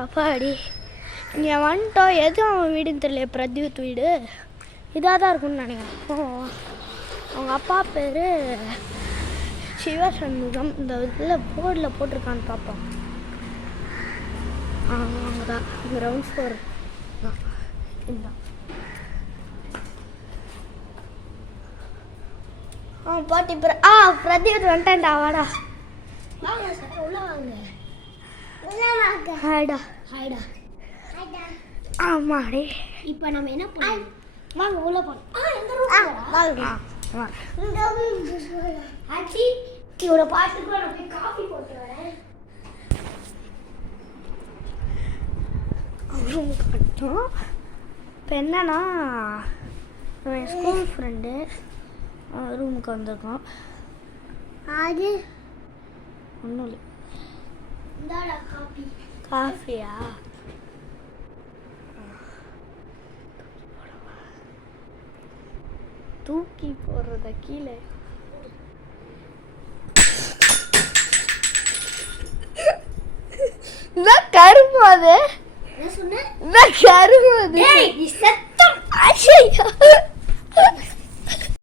அப்பாடி இங்கே வந்துட்டோம். எது அவன் வீடுன்னு தெரியல. பிரத்யுத் வீடு இதாக தான் இருக்கும்னு நினைக்கிறேன். அவங்க அப்பா பேர் சிவசண்முகம். இந்த இதில் போர்டில் போட்டிருக்கான்னு பார்ப்போம். அவங்க தான் கிரவுண்ட் ஃப்ளோர் இதுதான். பாட்டி பிரத்யுத் வந்துட்டேன்டா. வாடா உள்ள வாங்க. ஹாய்டா. ஹாய்டா. ஆமாடி. இப்போ நம்ம என்ன பண்ணலாம்? வாங்க உள்ள போகலாம். ஆச்சி இவரை பார்த்துட்டு நான் போய் காஃபி போட்டு வரேன். ரூமுக்கு வந்துட்டோம். இப்போ என்னன்னா என் ஸ்கூல் ஃப்ரெண்டு ரூமுக்கு வந்திருக்கோம். அது ஒன்றும் இல்லை. இந்தாடா காஃபி. காஃபியா? தூக்கி போடுறத கீழே. கரும்பு அது கரும்பு.